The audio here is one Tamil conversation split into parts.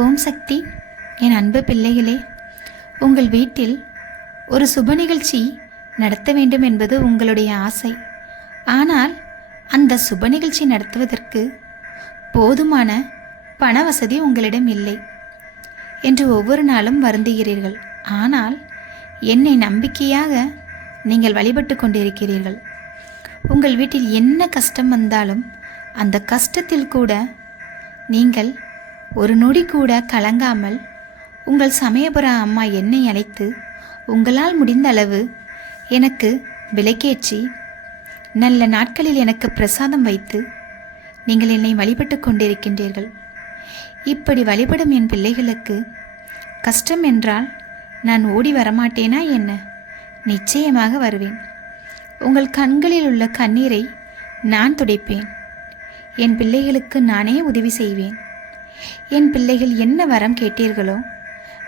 ஓம் சக்தி என் அன்பு பிள்ளைகளே உங்கள் வீட்டில் ஒரு சுப நிகழ்ச்சி நடத்த வேண்டும் என்பது உங்களுடைய ஆசை. ஆனால் அந்த சுப நிகழ்ச்சி நடத்துவதற்கு போதுமான பண வசதி உங்களிடம் இல்லை என்று ஒவ்வொரு நாளும் வருந்துகிறீர்கள். ஆனால் என்னை நம்பிக்கையாக நீங்கள் வழிபட்டு கொண்டிருக்கிறீர்கள். உங்கள் வீட்டில் என்ன கஷ்டம் வந்தாலும் அந்த கஷ்டத்தில் கூட நீங்கள் ஒரு நொடி கூட கலங்காமல் உங்கள் சமயபுர அம்மா என்னை அழைத்து உங்களால் முடிந்த அளவு எனக்கு விலைக்கேற்றி நல்ல நாட்களில் எனக்கு பிரசாதம் வைத்து நீங்கள் என்னை வழிபட்டு கொண்டிருக்கின்றீர்கள். இப்படி வழிபடும் என் பிள்ளைகளுக்கு கஷ்டம் என்றால் நான் ஓடி வரமாட்டேனா என்ன? நிச்சயமாக வருவேன். உங்கள் கண்களில் உள்ள கண்ணீரை நான் துடைப்பேன். என் பிள்ளைகளுக்கு நானே உதவி செய்வேன். என் பிள்ளைகள் என்ன வரம் கேட்டீர்களோ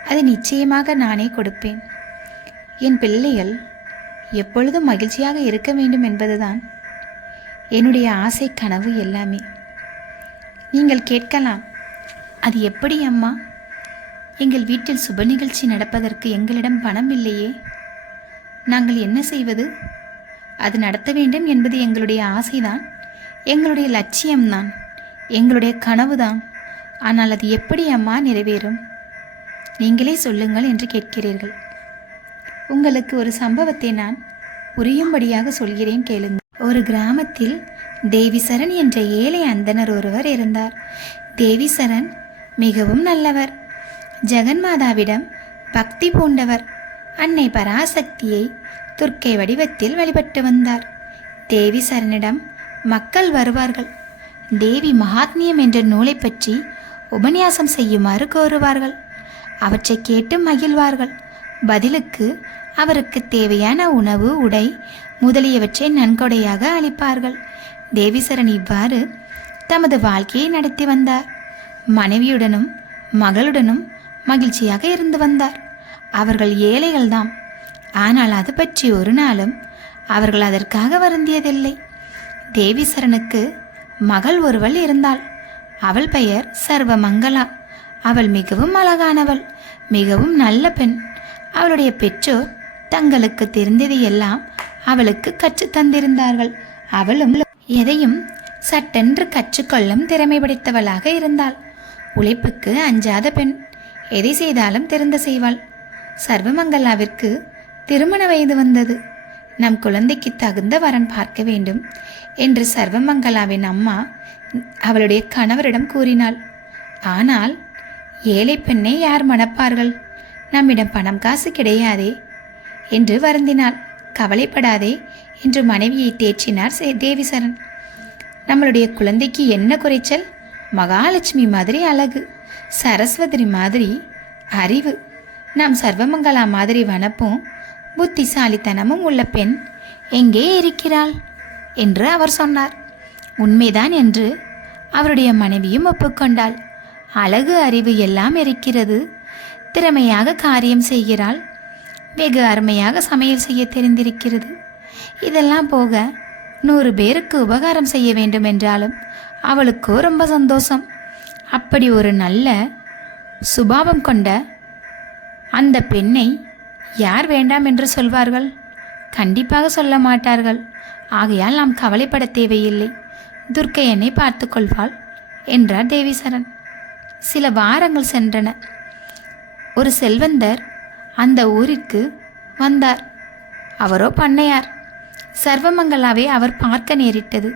அதை நிச்சயமாக நானே கொடுப்பேன். என் பிள்ளைகள் எப்பொழுதும் மகிழ்ச்சியாக இருக்க வேண்டும் என்பதுதான் என்னுடைய ஆசை கனவு எல்லாமே. நீங்கள் கேட்கலாம் அது எப்படி அம்மா? எங்கள் வீட்டில் சுப நிகழ்ச்சி நடப்பதற்கு எங்களிடம் பணம் இல்லையே? நாங்கள் என்ன செய்வது? அது நடத்த வேண்டும் என்பது எங்களுடைய ஆசைதான் எங்களுடைய லட்சியம்தான் எங்களுடைய கனவுதான். ஆனால் அது எப்படி அம்மா நிறைவேறும்? நீங்களே சொல்லுங்கள் என்று கேட்கிறீர்கள். உங்களுக்கு ஒரு சம்பவத்தை நான் புரியும்படியாக சொல்கிறேன் கேளுங்கள். ஒரு கிராமத்தில் தேவிசரன் என்ற ஏழை அந்தனர் ஒருவர் இருந்தார். தேவிசரன் மிகவும் நல்லவர். ஜெகன்மாதாவிடம் பக்தி பூண்டவர். அன்னை பராசக்தியை துர்க்கை வடிவத்தில் வழிபட்டு வந்தார். தேவிசரனிடம் மக்கள் வருவார்கள். தேவி மகாத்மியம் என்ற நூலை பற்றி உபன்யாசம் செய்யுமாறு கோருவார்கள். அவற்றை கேட்டு மகிழ்வார்கள். பதிலுக்கு அவருக்கு தேவையான உணவு உடை முதலியவற்றை நன்கொடையாக அளிப்பார்கள். தேவிசரன் இவ்வாறு தமது வாழ்க்கையை நடத்தி வந்தார். மனைவியுடனும் மகளுடனும் மகிழ்ச்சியாக இருந்து வந்தார். அவர்கள் ஏழைகள்தாம் ஆனால் அது பற்றி ஒரு நாளும் அவர்கள் அதற்காக வருந்தியதில்லை. தேவிசரனுக்கு மகள் ஒருவள் இருந்தாள். அவள் பெயர் சர்வமங்களா. அவள் மிகவும் அழகானவள் மிகவும் நல்ல பெண். அவளுடைய பெற்றோர் தங்களுக்கு தெரிந்தது எல்லாம் அவளுக்கு கற்று தந்திருந்தார்கள். அவளும் எதையும் சட்டென்று கற்றுக்கொள்ளும் திறமை படைத்தவளாக இருந்தாள். உழைப்புக்கு அஞ்சாத பெண் எதை செய்தாலும் திறந்த செய்வாள். சர்வமங்கலாவிற்கு திருமண வயது வந்தது. நம் குழந்தைக்கு தகுந்த வரன் பார்க்க வேண்டும் என்று சர்வமங்கலாவின் அம்மா அவளுடைய கணவரிடம் கூறினாள். ஆனால் ஏழை பெண்ணை யார் மணப்பார்கள்? நம்மிடம் பணம் காசு கிடையாதே என்று வருந்தினாள். கவலைப்படாதே என்று மனைவியை தேற்றினார் தேவிசரன் நம்மளுடைய குழந்தைக்கு என்ன குறைச்சல்? மகாலட்சுமி மாதிரி அழகு சரஸ்வதி மாதிரி அறிவு. நாம் சர்வமங்கலா மாதிரி வனப்பும் புத்திசாலித்தனமும் உள்ள பெண் எங்கே இருக்கிறாள்? என்று அவர் சொன்னார். உண்மைதான் என்று அவருடைய மனைவியும் ஒப்புக்கொண்டாள். அழகு அறிவு எல்லாம் இருக்கிறது. திறமையாக காரியம் செய்கிறாள். வெகு அருமையாக சமையல் செய்ய தெரிந்திருக்கிறது. இதெல்லாம் போக நூறு பேருக்கு உபகாரம் செய்ய வேண்டும் என்றாலும் அவளுக்கோ ரொம்ப சந்தோஷம். அப்படி ஒரு நல்ல சுபாவம் கொண்ட அந்த பெண்ணை யார் வேண்டாம் என்று சொல்வார்கள்? கண்டிப்பாக சொல்ல மாட்டார்கள். ஆகையால் நாம் கவலைப்பட தேவையில்லை. துர்க்கை என்னை பார்த்து கொள்வாள் என்றார் தேவிசரன் சில வாரங்கள் சென்றன. ஒரு செல்வந்தர் அந்த ஊரிற்கு வந்தார். அவரோ பண்ணையார். சர்வமங்கலாவை அவர் பார்க்க நேரிட்டது.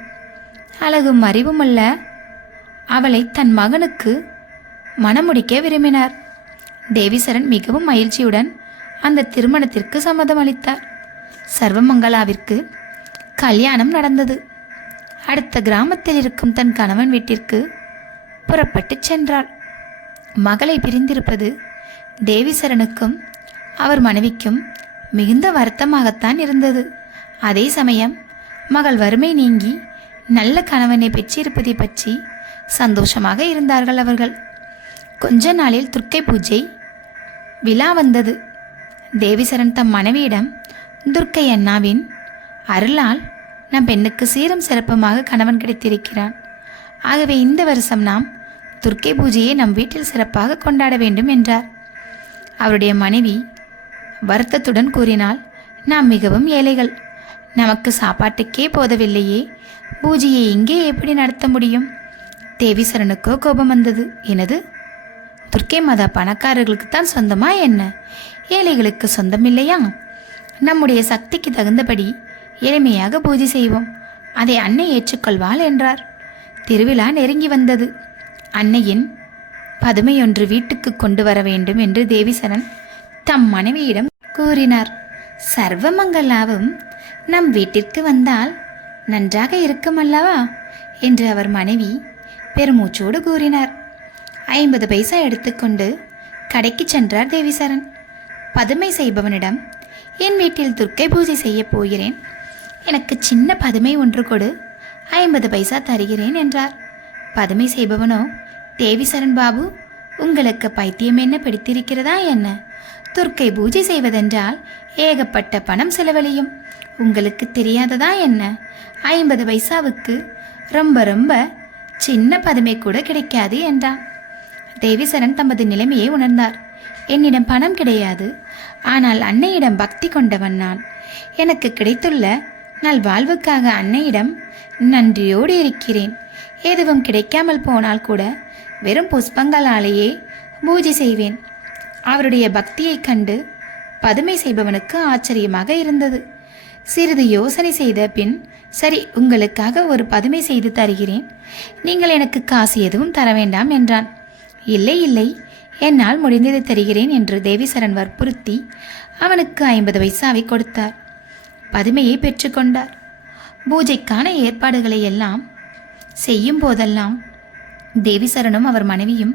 அழகும் அறிவுமுள்ள அவளை தன் மகனுக்கு மணமுடிக்க விரும்பினார். தேவிசரன் மிகவும் மகிழ்ச்சியுடன் அந்த திருமணத்திற்கு சம்மதம் அளித்தார் சர்வமங்கலாவிற்கு கல்யாணம் நடந்தது. அடுத்த கிராமத்தில் இருக்கும் தன் கணவன் வீட்டிற்கு புறப்பட்டு சென்றாள். மகளை பிரிந்திருப்பது தேவிசரனுக்கும் அவர் மனைவிக்கும் மிகுந்த வருத்தமாகத்தான் இருந்தது. அதே சமயம் மகள் வறுமை நீங்கி நல்ல கணவனை பெற்றிருப்பதை பற்றி சந்தோஷமாக இருந்தார்கள் அவர்கள். கொஞ்ச நாளில் துர்க்கை பூஜை விழா வந்தது. தேவிசரன் தம் மனைவியிடம் துர்க்கை அண்ணாவின் அருளால் நம் பெண்ணுக்கு சீரும் சிறப்புமாக கணவன் கிடைத்திருக்கிறான் ஆகவே இந்த வருஷம் நாம் துர்க்கை பூஜையை நம் வீட்டில் சிறப்பாக கொண்டாட வேண்டும் என்றார். அவருடைய மனைவி வருத்தத்துடன் கூறினால் நாம் மிகவும் ஏழைகள். நமக்கு சாப்பாட்டுக்கே போதவில்லையே. பூஜையை இங்கே எப்படி நடத்த முடியும்? தேவிசரனுக்கோ கோபம் வந்தது. எனது துர்க்கை மாதா பணக்காரர்களுக்கு தான் சொந்தமா என்ன? ஏழைகளுக்கு சொந்தம் இல்லையா நம்முடைய சக்திக்கு தகுந்தபடி எளிமையாக பூஜை செய்வோம். அதை அன்னை ஏற்றுக்கொள்வாள் என்றார். திருவிழா நெருங்கி வந்தது. அன்னையின் பதுமையொன்று வீட்டுக்கு கொண்டு வர வேண்டும் என்று தேவிசரன் தம் மனைவியிடம் கூறினார். சர்வமங்கலாவும் நம் வீட்டிற்கு வந்தால் நன்றாக இருக்கும் அல்லவா? என்று அவர் மனைவி பெருமூச்சோடு கூறினார். ஐம்பது பைசா எடுத்துக்கொண்டு கடைக்கு சென்றார் தேவிசரன் பதுமை செய்பவனிடம் என் வீட்டில் துர்க்கை பூஜை செய்யப் போகிறேன். எனக்கு சின்ன பதுமை ஒன்று கொடு. ஐம்பது பைசா தருகிறேன் என்றார். பதுமை செய்பவனோ தேவிசரன் பாபு உங்களுக்கு பைத்தியம் என்ன பிடித்திருக்கிறதா என்ன? துர்க்கை பூஜை செய்வதென்றால் ஏகப்பட்ட பணம் செலவழியும். உங்களுக்கு தெரியாததா என்ன? ஐம்பது பைசாவுக்கு ரொம்ப ரொம்ப சின்ன பதுமை கூட கிடைக்காது என்றான். தேவிசரன் தமது நிலைமையை உணர்ந்தார். என்னிடம் பணம் கிடையாது. ஆனால் அன்னையிடம் பக்தி கொண்டவன் நான். எனக்கு கிடைத்துள்ள நல்வாழ்வுக்காக அன்னையிடம் நன்றியோடு இருக்கிறேன். எதுவும் கிடைக்காமல் போனால் கூட வெறும் புஷ்பங்களாலேயே பூஜை செய்வேன். அவருடைய பக்தியைக் கண்டு பதுமை செய்பவனுக்கு ஆச்சரியமாக இருந்தது. சிறிது யோசனை செய்த பின் சரி உங்களுக்காக ஒரு பதுமை செய்து தருகிறேன். நீங்கள் எனக்கு காசு எதுவும் தர வேண்டாம் என்றான். இல்லை இல்லை. என்னால் முடிந்ததை தருகிறேன் என்று தேவிசரன் வற்புறுத்தி அவனுக்கு ஐம்பது பைசாவை கொடுத்தார். பதுமையை பெற்றுக்கொண்டார் பூஜைக்கான ஏற்பாடுகளை எல்லாம் செய்யும் போதெல்லாம் தேவிசரனும் அவர் மனைவியும்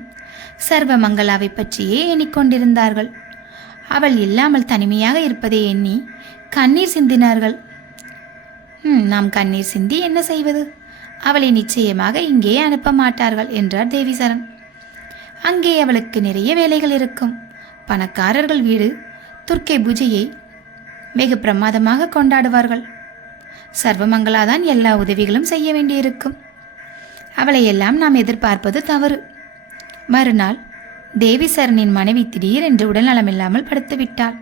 சர்வ மங்களாவை பற்றியே எண்ணிக்கொண்டிருந்தார்கள். அவள் இல்லாமல் தனிமையாக இருப்பதை எண்ணி கண்ணீர் சிந்தினார்கள். நாம் கண்ணீர் சிந்தி என்ன செய்வது? அவளை நிச்சயமாக இங்கே அனுப்ப மாட்டார்கள் என்றார் தேவிசரன். அங்கே அவளுக்கு நிறைய வேலைகள் இருக்கும். பணக்காரர்கள் வீடு துர்க்கை பூஜையை வெகு பிரமாதமாக கொண்டாடுவார்கள். சர்வமங்களாதான் எல்லா உதவிகளும் செய்ய வேண்டியிருக்கும். அவளை எல்லாம் நாம் எதிர்பார்ப்பது தவறு. மறுநாள் தேவி சரணின் மனைவி திடீரென்று உடல்நலமில்லாமல் படுத்து விட்டாள்.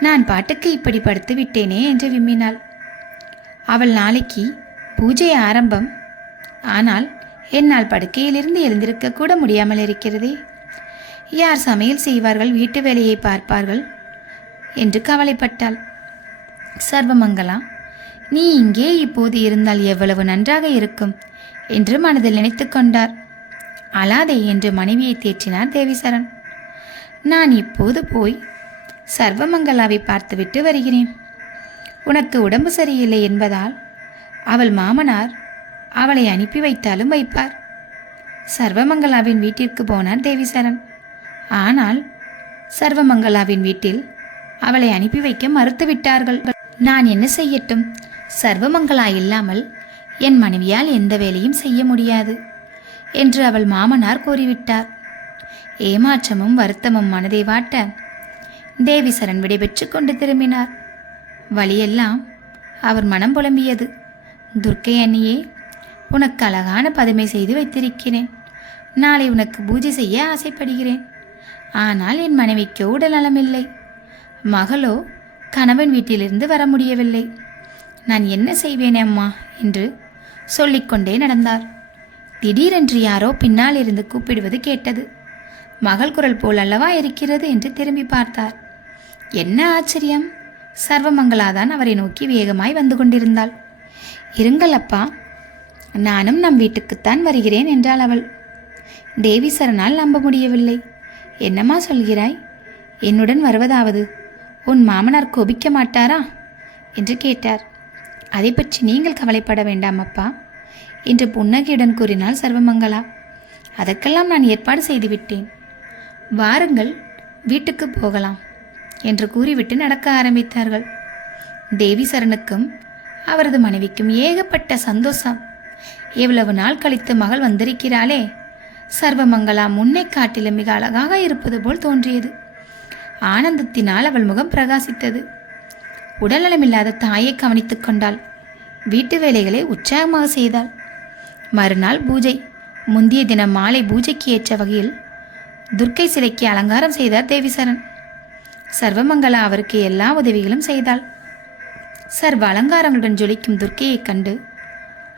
நான் பாட்டுக்கு இப்படி படுத்து விட்டேனே என்று விம்மினாள். அவள் நாளைக்கு பூஜை ஆரம்பம். ஆனால் என்னால் படுக்கையிலிருந்து எழுந்திருக்க கூட முடியாமல் இருக்கிறதே. யார் சமையல் செய்வார்கள் வீட்டு வேலையை பார்ப்பார்கள் என்று கவலைப்பட்டாள். சர்வமங்கலா நீ இங்கே இப்போது இருந்தால் எவ்வளவு நன்றாக இருக்கும் என்று மனதில் நினைத்து கொண்டார். அழாதே என்று மனைவியை தேற்றினார் தேவிசரன் நான் இப்போது போய் சர்வமங்கலாவை பார்த்துவிட்டு வருகிறேன். உனக்கு உடம்பு சரியில்லை என்பதால் அவள் மாமனார் அவளை அனுப்பி வைத்தாலும் வைப்பார். சர்வமங்கலாவின் வீட்டிற்கு போனார் தேவிசரன் ஆனால் சர்வமங்கலாவின் வீட்டில் அவளை அனுப்பி வைக்க மறுத்துவிட்டார்கள் நான் என்ன செய்யட்டும்? சர்வமங்களா இல்லாமல் என் மனைவியால் எந்த வேலையும் செய்ய முடியாது என்று அவள் மாமனார் கூறிவிட்டார். ஏமாற்றமும் வருத்தமும் மனதை வாட்ட தேவிசரன் விடைபெற்று கொண்டு திரும்பினார். வழியெல்லாம் அவர் மனம் புலம்பியது. துர்க்கை அண்ணியே உனக்கு அழகான பதுமை செய்து வைத்திருக்கிறேன். நாளை உனக்கு பூஜை செய்ய ஆசைப்படுகிறேன். ஆனால் என் மனைவிக்கு உடல் நலமில்லை. மகளோ கணவன் வீட்டிலிருந்து வர முடியவில்லை. நான் என்ன செய்வேன் அம்மா? என்று சொல்லிக்கொண்டே நடந்தார். திடீரென்று யாரோ பின்னால் இருந்து கூப்பிடுவது கேட்டது. மகள் குரல் போல் அல்லவா இருக்கிறது என்று திரும்பி பார்த்தார். என்ன ஆச்சரியம்? சர்வமங்களாதான் அவரை நோக்கி வேகமாய் வந்து கொண்டிருந்தாள். இருங்கள் அப்பா நானும் நம் வீட்டுக்குத்தான் வருகிறேன் என்றாள் அவள். தேவிசரனால் நம்ப முடியவில்லை. என்னம்மா சொல்கிறாய்? என்னுடன் வருவதாவது? உன் மாமனார் கோபிக்க மாட்டாரா? என்று கேட்டார். அதை பற்றி நீங்கள் கவலைப்பட வேண்டாம் அப்பா என்று புன்னகையுடன் கூறினாள் சர்வமங்களா. அதற்கெல்லாம் நான் ஏற்பாடு செய்துவிட்டேன். வாருங்கள் வீட்டுக்கு போகலாம் என்று கூறிவிட்டு நடக்க ஆரம்பித்தார்கள். தேவிசரனுக்கும் அவரது மனைவிக்கும் ஏகப்பட்ட சந்தோஷம். எவ்வளவு நாள் கழித்து மகள் வந்திருக்கிறாளே. சர்வமங்களா முன்னை காட்டிலும் மிக அழகாக இருப்பது போல் தோன்றியது. ஆனந்தத்தினால் அவள் முகம் பிரகாசித்தது. உடல்நலமில்லாத தாயை கவனித்துக் கொண்டாள். வீட்டு வேலைகளை உற்சாகமாக செய்தாள். மறுநாள் பூஜை. முந்தைய தினம் மாலை பூஜைக்கு ஏற்ற வகையில் துர்க்கை சிலைக்கு அலங்காரம் செய்தார் தேவிசரன் சர்வமங்களா அவருக்கு எல்லா உதவிகளும் செய்தாள். சர்வ அலங்காரங்களுடன் ஜொலிக்கும் துர்க்கையைக் கண்டு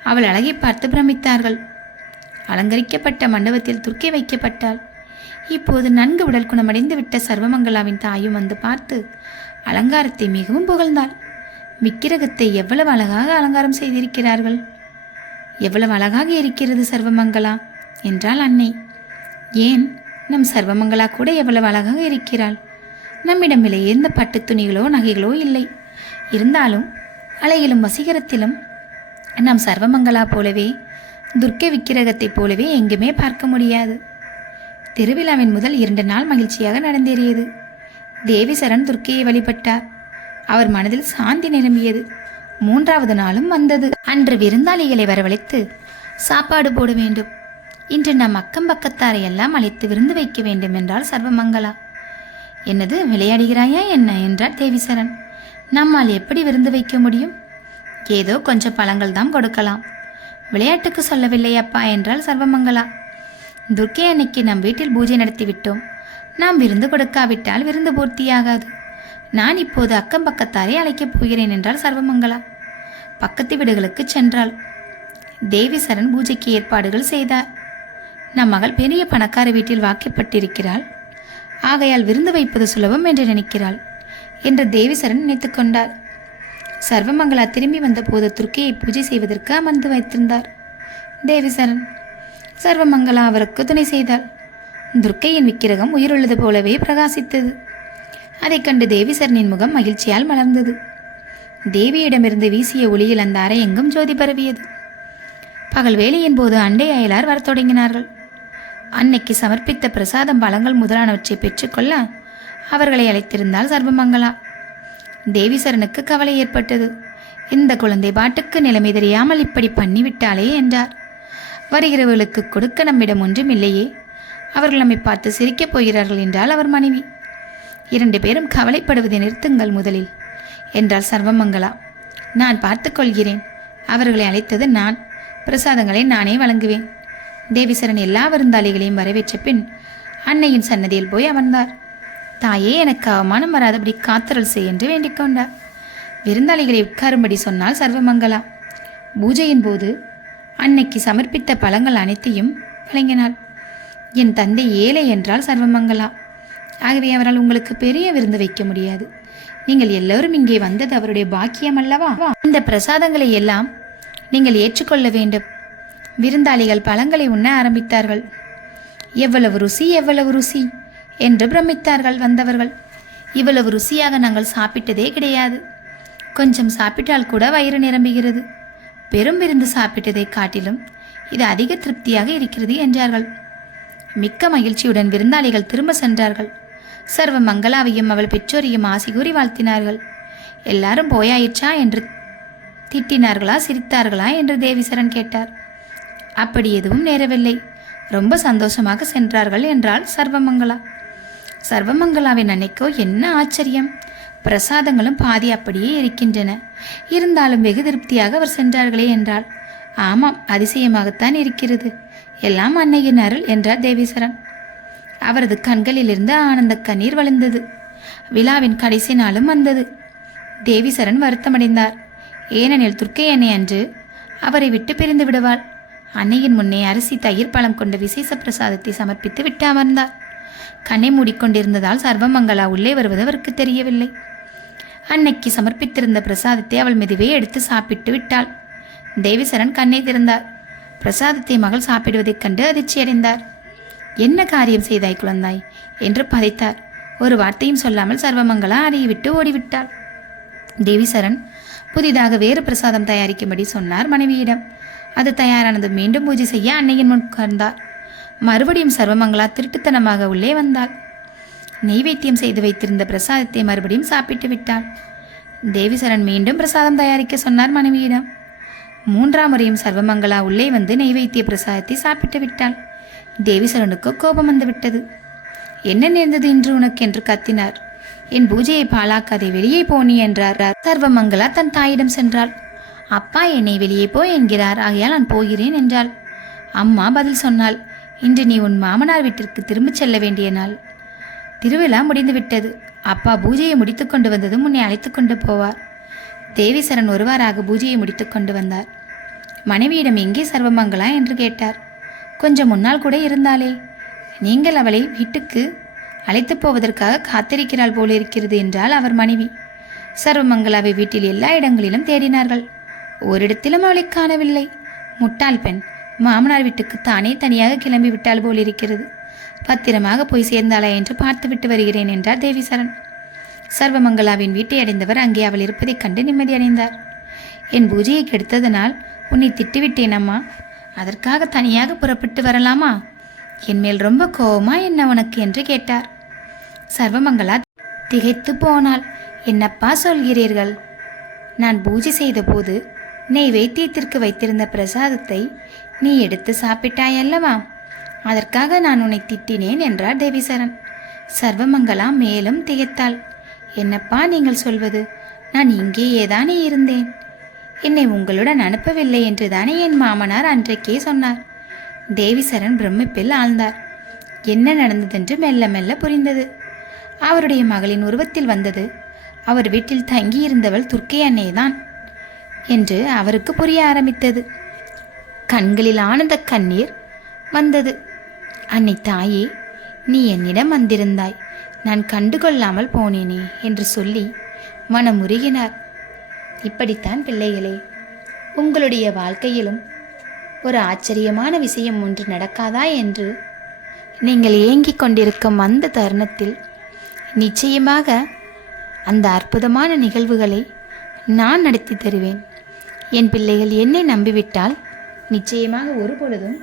அவள் அழகை பார்த்து பிரமித்தார்கள். அலங்கரிக்கப்பட்ட மண்டபத்தில் துர்க்கை வைக்கப்பட்டாள். இப்போது நன்கு உடல் குணமடைந்து விட்ட சர்வமங்கலாவின் தாயும் வந்து பார்த்து அலங்காரத்தை மிகவும் புகழ்ந்தாள். விக்கிரகத்தை எவ்வளவு அழகாக அலங்காரம் செய்திருக்கிறார்கள். எவ்வளவு அழகாக இருக்கிறது சர்வமங்களா? என்றாள் அன்னை. ஏன்? நம் சர்வமங்களா கூட எவ்வளவு அழகாக இருக்கிறாள். நம்மிடம் விலையுயர்ந்த பட்டு துணிகளோ நகைகளோ இல்லை. இருந்தாலும் அலையிலும் வசீகரத்திலும் நம் சர்வமங்களா போலவே துர்க்கை விக்கிரகத்தைப் போலவே எங்குமே பார்க்க முடியாது. திருவிழாவின் முதல் இரண்டு நாள் மகிழ்ச்சியாக நடந்தேறியது. தேவிசரன் துர்க்கையை வழிபட்டார். அவர் மனதில் சாந்தி நிரம்பியது. மூன்றாவது நாளும் வந்தது. அன்று விருந்தாளிகளை வரவழைத்து சாப்பாடு போட வேண்டும். இன்று நம் அக்கம் பக்கத்தாரை எல்லாம் அழைத்து விருந்து வைக்க வேண்டும் என்றால் சர்வமங்களா. என்னது விளையாடுகிறாயா என்ன? என்றார் தேவிசரன் நம்மால் எப்படி விருந்து வைக்க முடியும்? ஏதோ கொஞ்சம் பழங்கள் தான் கொடுக்கலாம். விளையாட்டுக்கு சொல்லவில்லை அப்பா என்றால் சர்வமங்களா. துர்க்கை அன்னைக்கு நம் வீட்டில் பூஜை நடத்தி விட்டோம். நாம் விருந்து கொடுக்காவிட்டால் விருந்து பூர்த்தியாகாது. நான் இப்போது அக்கம் பக்கத்தாரே அழைக்கப் போகிறேன் என்றால் சர்வமங்களா. பக்கத்து வீடுகளுக்கு சென்றாள். தேவிசரன் பூஜைக்கு ஏற்பாடுகள் செய்தார். நம் மகள் பெரிய பணக்கார வீட்டில் வாக்கப்பட்டிருக்கிறாள். ஆகையால் விருந்து வைப்பது சுலபம் என்று நினைக்கிறாள் என்று தேவிசரன் நினைத்து கொண்டார். சர்வமங்களா திரும்பி வந்தபோது துர்க்கையை பூஜை செய்வதற்கு அமர்ந்து வைத்திருந்தார். தேவிசரன் சர்வமங்களா அவருக்கு துணை செய்தாள். துர்க்கையின் விக்கிரகம் உயிருள்ளது போலவே பிரகாசித்தது. அதைக் கண்டு தேவிசரனின் முகம் மகிழ்ச்சியால் மலர்ந்தது. தேவியிடமிருந்து வீசிய ஒளியில் அந்த அறை எங்கும் ஜோதி பரவியது. பகல் வேலையின் போது அண்டை அயலார் வரத் தொடங்கினார்கள். அன்னைக்கு சமர்ப்பித்த பிரசாதம் பழங்கள் முதலானவற்றை பெற்றுக்கொள்ள அவர்களை அழைத்திருந்தால் சர்வமங்களா. தேவிசரனுக்கு கவலை ஏற்பட்டது. இந்த குழந்தை பாட்டுக்கு நிலைமை தெரியாமல் இப்படி பண்ணிவிட்டாளே என்றார். வருகிறவர்களுக்கு கொடுக்க நம்மிடம் ஒன்றும் இல்லையே. அவர்கள் நம்மை பார்த்து சிரிக்கப் போகிறார்கள் என்றால் அவர் மனைவி. இரண்டு பேரும் கவலைப்படுவதை நிறுத்துங்கள் முதலில் என்றார் சர்வமங்களா. நான் பார்த்துக்கொள்கிறேன் அவர்களை அழைத்தது நான். பிரசாதங்களை நானே வழங்குவேன். தேவிசரன் எல்லா விருந்தாளிகளையும் வரவேற்ற பின் அன்னையின் சன்னதியில் போய் அமர்ந்தார். தாயே எனக்கு அவமானம் வராதபடி காத்தரல் செய் என்று வேண்டிக் கொண்டார் விருந்தாளிகளை உட்காரும்படி சொன்னால் சர்வமங்களா. பூஜையின் போது அன்னைக்கு சமர்ப்பித்த பழங்கள் அனைத்தையும் வழங்கினாள். என் தந்தை ஏழை என்றால் சர்வமங்களா. ஆகவே அவரால் உங்களுக்கு பெரிய விருந்து வைக்க முடியாது. நீங்கள் எல்லோரும் இங்கே வந்தது அவருடைய பாக்கியம் அல்லவா? இந்த பிரசாதங்களை எல்லாம் நீங்கள் ஏற்றுக்கொள்ள வேண்டும். விருந்தாளிகள் பழங்களை உண்ண ஆரம்பித்தார்கள். எவ்வளவு ருசி எவ்வளவு ருசி. என்று பிரமித்தார்கள் வந்தவர்கள். இவ்வளவு ருசியாக நாங்கள் சாப்பிட்டதே கிடையாது. கொஞ்சம் சாப்பிட்டால் கூட வயிறு நிரம்புகிறது. பெரும் விருந்து சாப்பிட்டதை காட்டிலும் இது அதிக திருப்தியாக இருக்கிறது என்றார்கள். மிக்க மகிழ்ச்சியுடன் விருந்தாளிகள் திரும்ப சென்றார்கள். சர்வ மங்களாவையும் அவள் பெற்றோரையும் ஆசி கூறி வாழ்த்தினார்கள். எல்லாரும் போயாயிற்றா? என்று திட்டினார்களா சிரித்தார்களா என்று தேவிசரன் கேட்டார். அப்படி எதுவும் நேரவில்லை. ரொம்ப சந்தோஷமாக சென்றார்கள் என்றாள் சர்வமங்களா. சர்வமங்கலாவின் அன்னைக்கோ என்ன ஆச்சரியம்? பிரசாதங்களும் பாதி அப்படியே இருக்கின்றன. இருந்தாலும் வெகு திருப்தியாக அவர் சென்றார்களே என்றாள். ஆமாம் அதிசயமாகத்தான் இருக்கிறது. எல்லாம் அன்னையின் அருள் என்றார் தேவீசரன். அவரது கண்களிலிருந்து ஆனந்த கண்ணீர் வழிந்தது. விழாவின் கடைசி நாளும் வந்தது. தேவிசரன் வருத்தமடைந்தார். ஏனெனில் துர்க்கை அன்னை அன்று அவரை விட்டு பிரிந்து விடுவாள். அன்னையின் முன்னே அரிசி தயிர் பழம் கொண்ட விசேஷ பிரசாதத்தை சமர்ப்பித்து விட்டு அமர்ந்தார். கண்ணை மூடிக்கொண்டிருந்ததால் சர்வமங்களா உள்ளே வருவது அவருக்கு தெரியவில்லை. அன்னைக்கு சமர்ப்பித்திருந்த பிரசாதத்தை அவள் மெதுவே எடுத்து சாப்பிட்டு விட்டாள். தேவிசரன் கண்ணை திறந்தார். பிரசாதத்தை மகள் சாப்பிடுவதைக் கண்டு அதிர்ச்சியடைந்தார். என்ன காரியம் செய்தாய் குழந்தாய்? என்று பதைத்தார். ஒரு வார்த்தையும் சொல்லாமல் சர்வமங்களா அறையை விட்டு ஓடிவிட்டாள். தேவிசரன் புதிதாக வேறு பிரசாதம் தயாரிக்கும்படி சொன்னார் மனைவியிடம். அது தயாரானது மீண்டும் பூஜை செய்ய அன்னையின் முன் உட்கார்ந்தார். மறுபடியும் சர்வமங்களா திருட்டுத்தனமாக உள்ளே வந்தாள். நெய்வேத்தியம் செய்து வைத்திருந்த பிரசாதத்தை மறுபடியும் சாப்பிட்டு விட்டாள். தேவிசரன் மீண்டும் பிரசாதம் தயாரிக்க சொன்னார் மனைவியிடம். மூன்றாம் முறையும் சர்வமங்களா உள்ளே வந்து நெய்வேத்திய பிரசாதத்தை சாப்பிட்டு விட்டாள். தேவிசரனுக்கு கோபம் வந்துவிட்டது என்ன நேர்ந்தது இன்று உனக்கு என்று கத்தினார். என் பூஜையை பாழாக்காதே வெளியே போனி என்றார். சர்வமங்களா தன் தாயிடம் சென்றாள். அப்பா என்னை வெளியே போ என்கிறார். ஆகையால் நான் போகிறேன் என்றாள். அம்மா பதில் சொன்னாள். இன்று நீ உன் மாமனார் வீட்டிற்கு திரும்பிச் செல்ல வேண்டிய நாள். திருவிழா முடிந்துவிட்டது. அப்பா பூஜையை முடித்து கொண்டு வந்ததும் உன்னை அழைத்து கொண்டு போவார். தேவிசரன் ஒருவாறாக பூஜையை முடித்து கொண்டு வந்தார். மனைவியிடம் எங்கே சர்வமங்களா என்று கேட்டார். கொஞ்சம் முன்னால் கூட இருந்தாளே. நீங்கள் அவளை வீட்டுக்கு அழைத்து போவதற்காக காத்திருக்கிறாள் போலிருக்கிறது என்றால் அவர் மனைவி. சர்வமங்களாவை வீட்டில் எல்லா இடங்களிலும் தேடினார்கள். ஓரிடத்திலும் அவளை காணவில்லை. முட்டாள் பெண். மாமனார் வீட்டுக்கு தானே தனியாக கிளம்பி விட்டால் போலிருக்கிறது. பத்திரமாக போய் சேர்ந்தாளா என்று பார்த்துவிட்டு வருகிறேன் என்றார் தேவிசரன். சர்வமங்கலாவின் வீட்டை அடைந்தவர் அங்கே அவள் இருப்பதைக் கண்டு நிம்மதியடைந்தார் என் பூஜையை கெடுத்ததனால் உன்னை திட்டுவிட்டேன் அம்மா. அதற்காக தனியாக புறப்பட்டு வரலாமா? என் மேல் ரொம்ப கோபமா என்ன உனக்கு என்று கேட்டார். சர்வமங்களா திகைத்து போனாள். என்னப்பா சொல்கிறீர்கள்? நான் பூஜை செய்தபோது நெய்வேத்தியத்திற்கு வைத்திருந்த பிரசாதத்தை நீ எடுத்து சாப்பிட்டாய் அல்லவா அதற்காக நான் உன்னை திட்டினேன் என்றார் தேவிசரன் சர்வமங்கலா மேலும் திகைத்தாள். என்னப்பா நீங்கள் சொல்வது? நான் இங்கேயேதானே இருந்தேன். என்னை உங்களுடன் அனுப்பவில்லை என்று தானே என் மாமனார் அன்றைக்கே சொன்னார். தேவிசரன் பிரமிப்பில் ஆழ்ந்தார். என்ன நடந்ததென்று மெல்ல மெல்ல புரிந்தது. அவருடைய மகளின் உருவத்தில் வந்தது. அவர் வீட்டில் தங்கியிருந்தவள் துர்க்கை அன்னைதான் என்று அவருக்கு புரிய ஆரம்பித்தது. கண்களில் ஆனந்த கண்ணீர் வந்தது. அன்னை தாயே நீ என்னிடம் வந்திருந்தாய். நான் கண்டுகொள்ளாமல் போனேனே என்று சொல்லி மனமுருகினார். இப்படித்தான் பிள்ளைகளே. உங்களுடைய வாழ்க்கையிலும் ஒரு ஆச்சரியமான விஷயம் ஒன்று நடக்காதா? என்று நீங்கள் ஏங்கிக் கொண்டிருக்கும் அந்த தருணத்தில் நிச்சயமாக அந்த அற்புதமான நிகழ்வுகளை நான் நடத்தி தருவேன். என் பிள்ளைகள் என்னை நம்பிவிட்டால் நிச்சயமாக ஒருபொழுதும்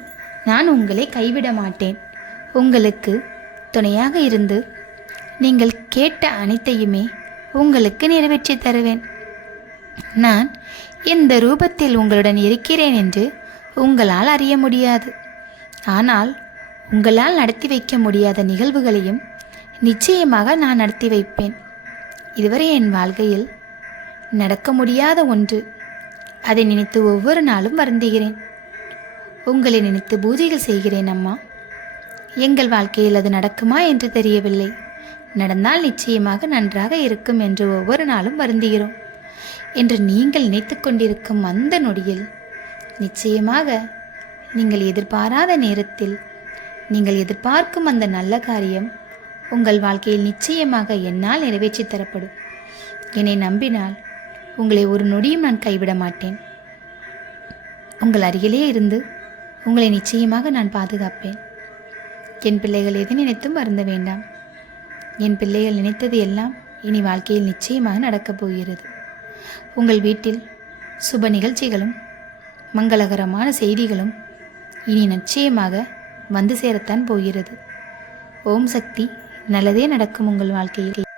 நான் உங்களை கைவிட மாட்டேன். உங்களுக்கு துணையாக இருந்து நீங்கள் கேட்ட அனைத்தையுமே உங்களுக்கு நிறைவேற்றி தருவேன். நான் எந்த ரூபத்தில் உங்களுடன் இருக்கிறேன் என்று உங்களால் அறிய முடியாது. ஆனால் உங்களால் நடத்தி வைக்க முடியாத நிகழ்வுகளையும் நிச்சயமாக நான் நடத்தி வைப்பேன். இதுவரை என் வாழ்க்கையில் நடக்க முடியாத ஒன்று. அதை நினைத்து ஒவ்வொரு நாளும் வருந்துகிறேன். உங்களை நினைத்து பூஜைகள் செய்கிறேன் அம்மா. எங்கள் வாழ்க்கையில் அது நடக்குமா என்று தெரியவில்லை. நடந்தால் நிச்சயமாக நன்றாக இருக்கும் என்று ஒவ்வொரு நாளும் வருந்துகிறோம் என்று நீங்கள் நினைத்து கொண்டிருக்கும் அந்த நொடியில். நிச்சயமாக நீங்கள் எதிர்பாராத நேரத்தில் நீங்கள் எதிர்பார்க்கும் அந்த நல்ல காரியம் உங்கள் வாழ்க்கையில் நிச்சயமாக என்னால் நிறைவேற்றி தரப்படும். என்னை நம்பினால் உங்களை ஒரு நொடியும் நான் கைவிட மாட்டேன். உங்கள் அருகிலே இருந்து உங்களை நிச்சயமாக நான் பாதுகாப்பேன். என் பிள்ளைகள் எதை நினைத்தும் வருந்த வேண்டாம். என் பிள்ளைகள் நினைத்தது எல்லாம் இனி வாழ்க்கையில் நிச்சயமாக நடக்கப் போகிறது. உங்கள் வீட்டில் சுப நிகழ்ச்சிகளும் மங்களகரமான செய்திகளும் இனி நிச்சயமாக வந்து சேரத்தான் போகிறது. ஓம் சக்தி நல்லதே நடக்கும் உங்கள் வாழ்க்கையில்.